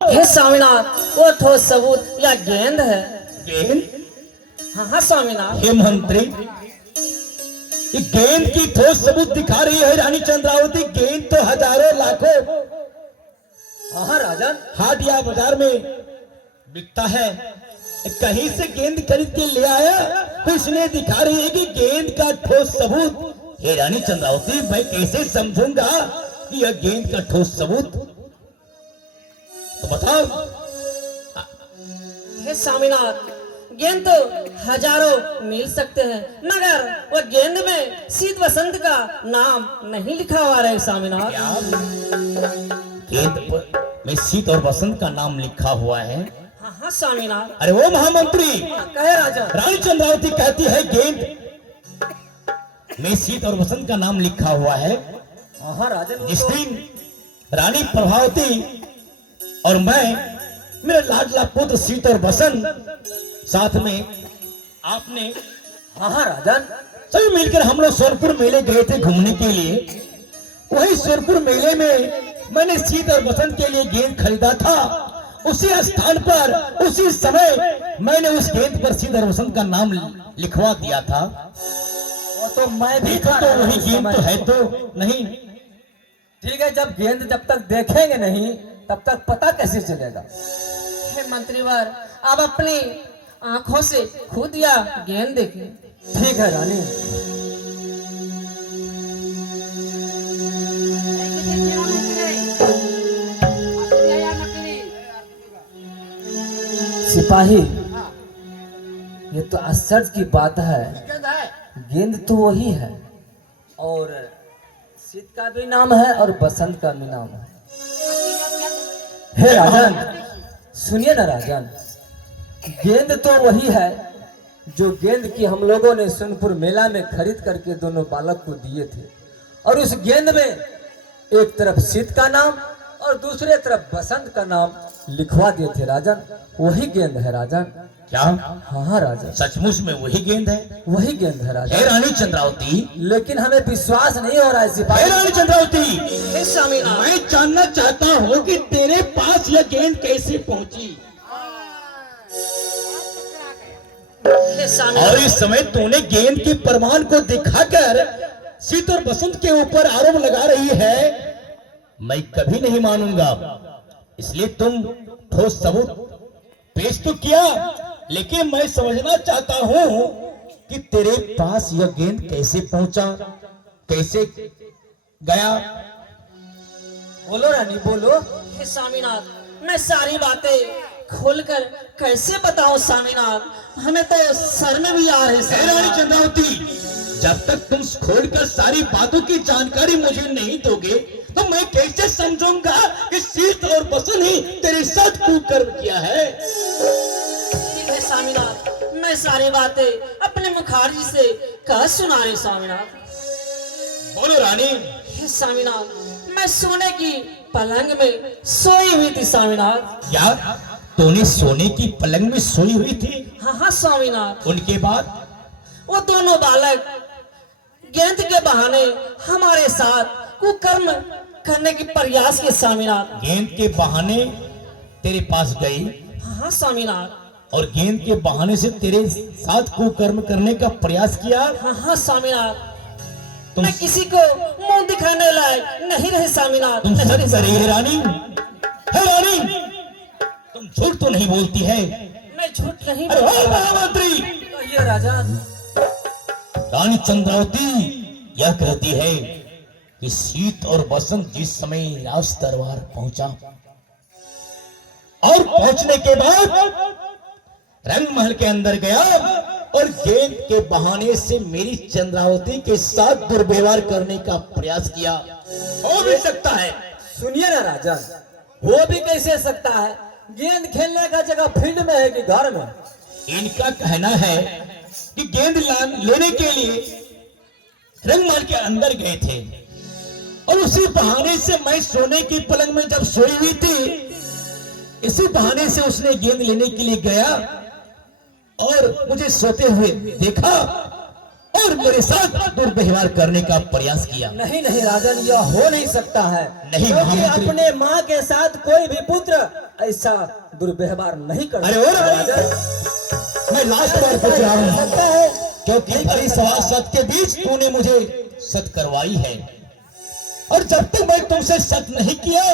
हे स्वामीनाथ, वो ठोस सबूत या गेंद है। गेंद? हाँ हाँ स्वामीनाथ। हे मंत्री, ये गेंद की ठोस सबूत दिखा रही है रानी चंद्रावती। गेंद तो हजारों लाखों हाँ राजन, हाट या बाजार में बिकता है। कहीं से गेंद खरीद के ले आया तो इसने दिखा रही है कि गेंद का ठोस सबूत। हे रानी चंद्रावती, मैं कैसे समझूंगा कि यह गेंद का ठोस सबूत? तो बताओ। हे स्वामीनाथ, गेंद तो हजारों मिल सकते हैं, मगर वो गेंद में शीत वसंत का नाम नहीं लिखा हुआ है स्वामीनाथ। क्या गेंद पर में शीत और वसंत का नाम लिखा हुआ है? हाँ हाँ स्वामीनाथ। अरे वो महामंत्री, कहे राजा। रानी चंद्रावती कहती है गेंद में शीत और वसंत का नाम लिखा हुआ है। हाँ राजन, जिस दिन रानी प्रभावती और मैं, मेरा लाडला पुत्र शीत और वसंत साथ में आपने, हाँ हाँ राजन, सभी मिलकर हम लोग सोनपुर मेले गए थे घूमने के लिए। वही सोनपुर मेले में मैंने शीत और वसंत के लिए गेंद खरीदा था। उसी स्थान पर उसी समय मैंने उस गेंद पर शीत और वसंत का नाम लिखवा दिया था। वो तो मैं भी देखो तो वही गेंद तो है तो नहीं। ठीक है, जब गेंद जब तक देखेंगे नहीं तब तक पता कैसे चलेगा? हे मंत्रीवर, आप अपनी आंखों से खुद या गेंद देखें। ठीक है रानी। सिपाही, ये तो आश्चर्य की बात है, गेंद तो वही है और शीत का भी नाम है और बसंत का भी नाम है। हे राजन, सुनिए ना राजन, गेंद तो वही है जो गेंद की हम लोगों ने सोनपुर मेला में खरीद करके दोनों बालक को दिए थे, और उस गेंद में एक तरफ शीत का नाम और दूसरे तरफ बसंत का नाम लिखवा दिए थे राजन। वही गेंद है राजन। क्या? हाँ हाँ राजन, सचमुच में वही गेंद है? वही गेंद है हे राजन। रानी चंद्रावती, लेकिन हमें विश्वास नहीं हो रहा है हे सिपाही। रानी चंद्रावती, हे स्वामीनाथ, मैं जानना चाहता हूँ कि तेरे पास यह गेंद कैसे पहुंची? हे स्वामीनाथ, और इस समय तूने गेंद के प्रमाण को दिखाकर शीत और बसंत के ऊपर आरोप लगा रही है। मैं कभी नहीं मानूंगा। इसलिए तुम ठोस सबूत पेश तो किया, लेकिन मैं समझना चाहता हूं कि तेरे पास यह गेंद कैसे पहुंचा, कैसे गया? बोलो रानी बोलो। हे स्वामीनाथ, मैं सारी बातें खोलकर कैसे बताऊं स्वामीनाथ, हमें तो सर में भी आ रहे हे रानी चंद्रावती, जब तक तुम खोलकर सारी बातों की जानकारी मुझे नहीं दोगे तो मैं कैसे समझूंगा कि शीत और बसंत ही तेरे साथ कुकर्म किया है? ठीक है स्वामीनाथ, मैं सारी बातें अपने मुखार्जी से कह सुना रही स्वामीनाथ। बोलो रानी। हे स्वामीनाथ, मैं सोने की पलंग में सोई हुई थी स्वामीनाथ। क्या तूने सोने की पलंग में सोई हुई थी? हाँ हाँ स्वामीनाथ। उनके बाद? वो दोनों बालक गेंद के बहाने हमारे साथ कुकर्म करने की प्रयास के स्वामीनाथ। गेंद के बहाने तेरे पास गई हाँ हाँ स्वामीनाथ। और गेंद के बहाने से तेरे साथ कुकर्म करने का प्रयास किया। हाँ हाँ स्वामीनाथ, तुम मैं किसी को मुंह दिखाने लायक नहीं रहे स्वामीनाथ। तुम नहीं सच रहे कह रही है स्वामीनाथ। रानी? है रानी, तुम झूठ तो नहीं बोलती है? मैं झूठ नहीं अरे बोलता। ओ महामंत्री, कहिए राजा। रानी चंद्रावती यह कहती है कि शीत और बसंत जिस समय राज दरबार पहुंचा और पहुंचने के बाद रंगमहल के अंदर गया और गेंद के बहाने से मेरी चंद्रावती के साथ दुर्व्यवहार करने का प्रयास किया। हो भी सकता है। सुनिए ना राजा, वो भी कैसे सकता है? गेंद खेलने का जगह फील्ड में है कि घर में? इनका कहना है कि गेंद लेने के लिए रंगमहल के अंदर गए थे और उसी बहाने से मैं सोने की पलंग में जब सोई हुई थी, इसी बहाने से उसने गेंद लेने के लिए गया और मुझे सोते हुए देखा और मेरे साथ दुर्व्यवहार करने का प्रयास किया। नहीं नहीं राजन, यह हो नहीं सकता है। नहीं क्योंकि महामंत्री। अपने माँ के साथ कोई भी पुत्र ऐसा दुर्व्यवहार नहीं कर अरे ओ राजन, मैं लास्ट बार पूछ रहा हूँ, सकता है। क्योंकि भरी सवा सत के बीच तूने मुझे सत करवाई है, और जब तक मैं तुमसे सत नहीं किया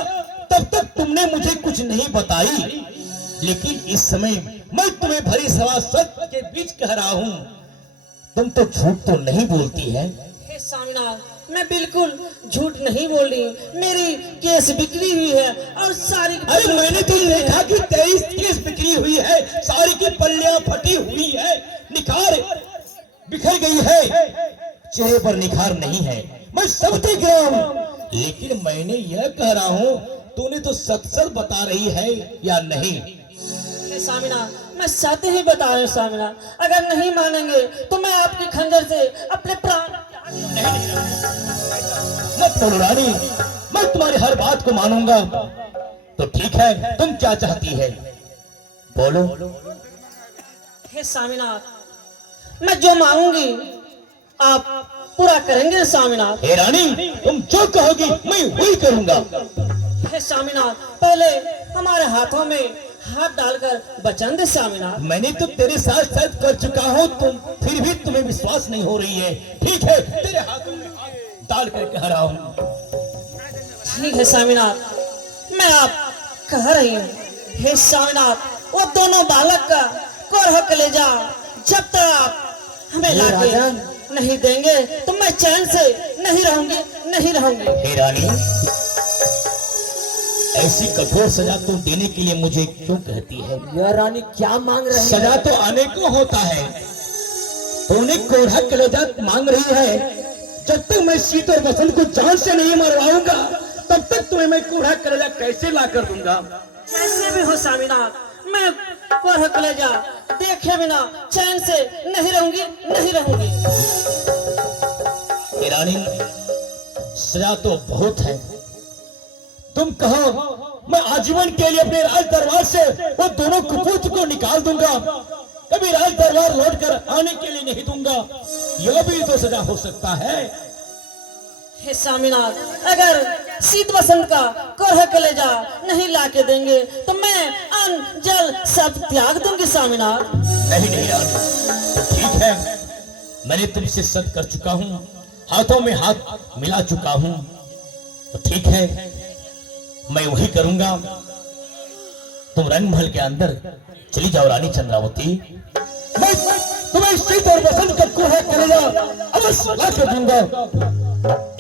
तब तक तुमने मुझे कुछ नहीं बताई। लेकिन इस समय मैं तुम्हें भरी सवा सत के बीच कह रहा हूँ, तुम तो झूठ तो नहीं बोलती है। हे स्वामीनाथ, मैं बिल्कुल झूठ नहीं बोल रही। मेरी केस बिक्री हुई है और सारी अरे मैंने तो देखा कि 23 केस बिक्री हुई है, सारी की पल्लियां फटी हुई है, निखार बिखर गई है, चेहरे पर निखार नहीं है, मैं सब देख रहा हूँ। लेकिन मैंने यह कह रहा हूँ, तूने तो सच सच बता रही है या नहीं? हे स्वामीनाथ, मैं सत्य ही बता रही हूँ स्वामीनाथ। अगर नहीं मानेंगे तो मैं आपके खंजर से अपने प्राण मत बोलो रानी, मैं तुम्हारी हर बात को मानूंगा। तो ठीक है, तुम क्या चाहती है, बोलो। हे स्वामीनाथ, मैं जो मांगूंगी आप पूरा करेंगे स्वामीनाथ। हे रानी, तुम जो कहोगी मैं वही करूंगा। हे स्वामीनाथ, पहले हमारे हाथों में हाथ डालकर वचन दे स्वामीनाथ। मैंने तो तेरे साथ साथ कर चुका हूँ, तुम फिर भी तुम्हें विश्वास नहीं हो रही है। ठीक है, तेरे हाथों में हाथ डाल कर कह रहा हूँ। ठीक है स्वामीनाथ, मैं आप कह रही हूँ। हे स्वामीनाथ, वो दोनों बालक का कोरह कलेजा जब तक आप हमें लाके राजन। नहीं देंगे तो मैं चैन से नहीं रहूंगी, नहीं रहूंगी। हे रानी, ऐसी कठोर सजा तुम देने के लिए मुझे क्यों कहती है? यह रानी क्या मांग रही है? सजा तो आने को होता है, तूने कोढ़ा कलेजा मांग रही है। जब तक मैं शीत और बसंत को जान से नहीं मरवाऊंगा तब तक तुम्हें मैं कोढ़ा कलेजा कैसे ला कर दूंगा? कैसे भी हो स्वामीनाथ, मैं कोरह कलेजा देखे बिना चैन से नहीं रहूंगी, नहीं रहूंगी। हे रानी, सजा तो बहुत है। तुम कहो मैं आजीवन के लिए अपने राज दरबार से वो दोनों कुपूत को निकाल दूंगा, कभी राज दरबार लौट कर आने के लिए नहीं दूंगा, यह भी तो सजा हो सकता है। हे स्वामीनाथ, अगर शीत वसंत का कोरह कलेजा नहीं लाके देंगे तो मैं अन्न जल सब त्याग दूंगी स्वामीनाथ। नहीं नहीं रानी, तो ठीक है, मैंने तुमसे सत कर चुका हूँ, हाथों में हाथ मिला चुका हूँ, तो ठीक है, मैं वही करूंगा। तुम रंग महल के अंदर चली जाओ रानी चंद्रावती, मैं तुम्हें शीत और बसंत का कोढ़ा कलेजा अवश्य ला कर दूंगा,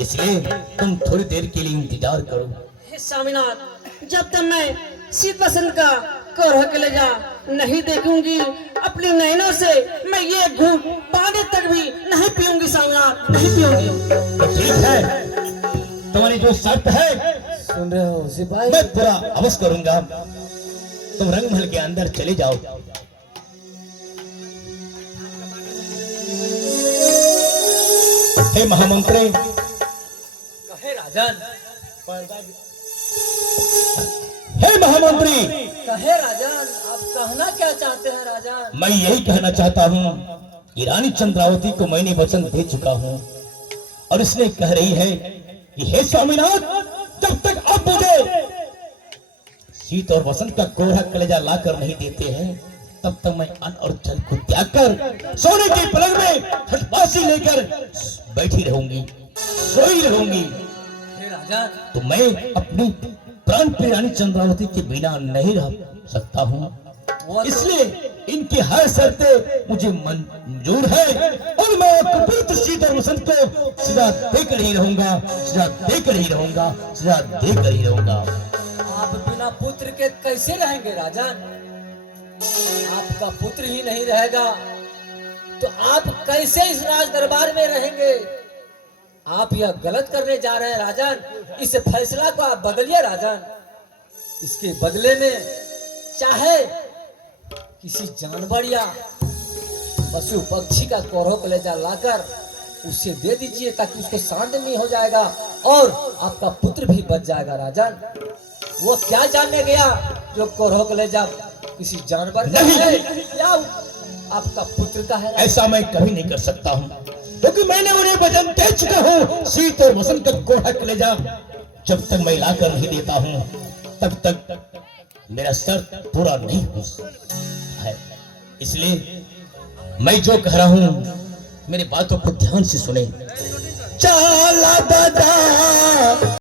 इसलिए तुम थोड़ी देर के लिए इंतजार करो। हे स्वामीनाथ, जब तक मैं शीत वसंत का कोरह कलेजा नहीं देखूंगी अपनी नैनों से मैं ये घूंट पानी तक भी नहीं पीऊंगी स्वामीनाथ, नहीं पीऊंगी। तो ठीक है, तुम्हारी जो शर्त है सुन रहे हो सिपाही? मैं पूरा अवश्य करूंगा। तुम रंग महल के अंदर चले जाओ। हे महामंत्री, कहे राजन। हे महामंत्री, कहे राजन, आप कहना क्या चाहते हैं राजन? मैं यही कहना चाहता हूँ कि रानी चंद्रावती को मैंने वचन दे चुका हूँ, और इसने कह रही है कि हे स्वामीनाथ, जब तक आप मुझे शीत और बसंत का कोढ़ा कलेजा लाकर नहीं देते हैं तब तक मैं अन्न और जल को त्याग कर सोने के पलंग में हठबासी लेकर बैठी रहूंगी, सोई रहूंगी। हे राजन, तो मैं अपनी प्राण प्रिय रानी चंद्रावती के बिना नहीं रह सकता हूँ, इसलिए इनकी हर शर्तें मुझे मंजूर है, और मैं कुपूत शीत और बसंत को सजा देकर ही रहूंगा, सजा देकर ही रहूंगा, सजा देकर ही रहूंगा। आप बिना पुत्र के कैसे रहेंगे राजन? आपका पुत्र ही नहीं रहेगा तो आप कैसे इस राज दरबार में रहेंगे? आप यह गलत करने जा रहे हैं राजन। इस फैसला को आप बदलिए राजन। इसके बदले में चाहे किसी जानवर या पशु पक्षी का कोरह कलेजा लाकर उसे दे दीजिए, ताकि उसको शांत नहीं हो जाएगा और आपका पुत्र भी बच जाएगा राजन। वो क्या जानने गया जो कोरह कलेजा किसी जानवर का है या आपका पुत्र का है? ऐसा मैं कभी नहीं कर सकता हूँ। क्योंकि मैंने उन्हें वचन दे चुका हूं, शीत और वसंत का कोढ़ा कलेजा जब तक मैं लाकर नहीं देता हूं तब तक मेरा शर्त पूरा नहीं हो है। इसलिए मैं जो कह रहा हूं मेरी बातों को ध्यान से सुने। चाला दादा